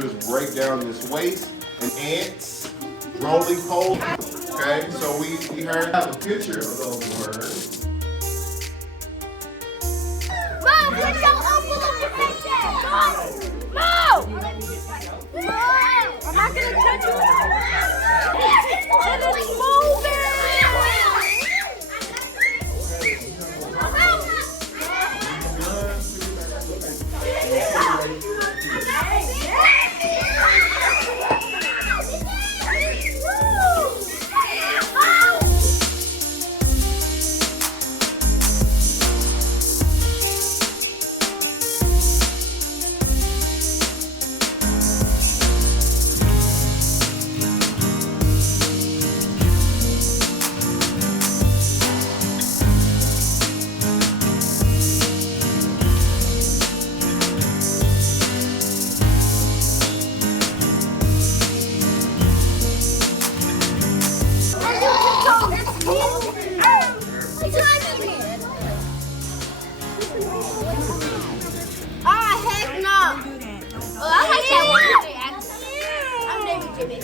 cultures break down this waste and ants, rolling pole. Okay, so we have a picture of those worms. Mom, put your envelope right there. Mom! I'm not gonna touch you. And it's moving. I'm naming Jimmy.